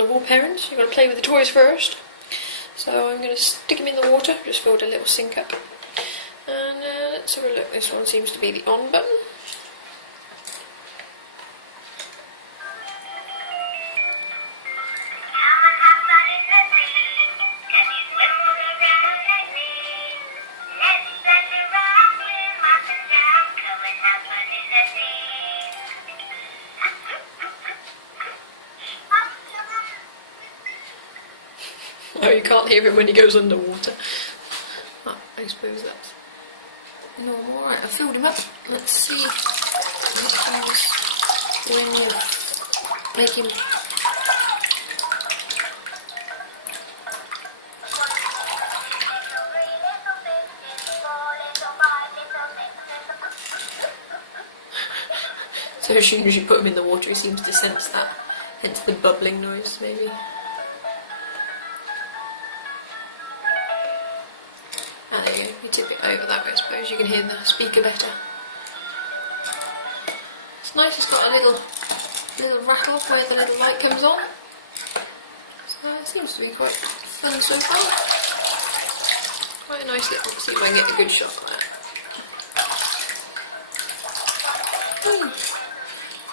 principle of all parents. You've got to play with the toys first. So I'm going to stick him in the water, just filled a little sink up. And let's have a look, this one seems to be the on button. Oh, you can't hear him when he goes underwater. Oh, I suppose that's normal. Alright, I filled him up. Let's see what happens when you make him. So as soon as you put him in the water, he seems to sense that, hence the bubbling noise, maybe. Ah, there you go. You tip it over that way, I suppose. You can hear the speaker better. It's nice, it's got a little rattle where the little light comes on. So it seems to be quite fun so far. Quite a nice little, see if I can get a good shot of that.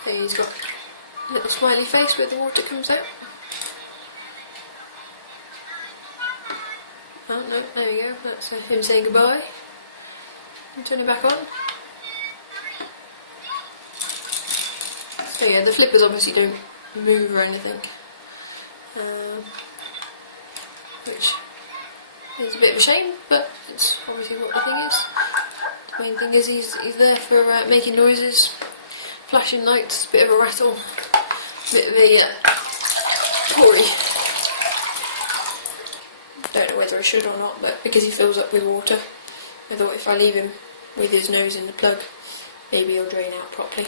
Okay, he's got a little smiley face where the water comes out. Oh no, there we go, that's him saying goodbye. And turn it back on. So yeah, the flippers obviously don't move or anything. Which is a bit of a shame, but it's obviously what the thing is. The main thing is he's there for making noises, flashing lights, bit of a rattle, bit of a Tory. Don't know whether I should or not, but because he fills up with water, I thought if I leave him with his nose in the plug, maybe he'll drain out properly.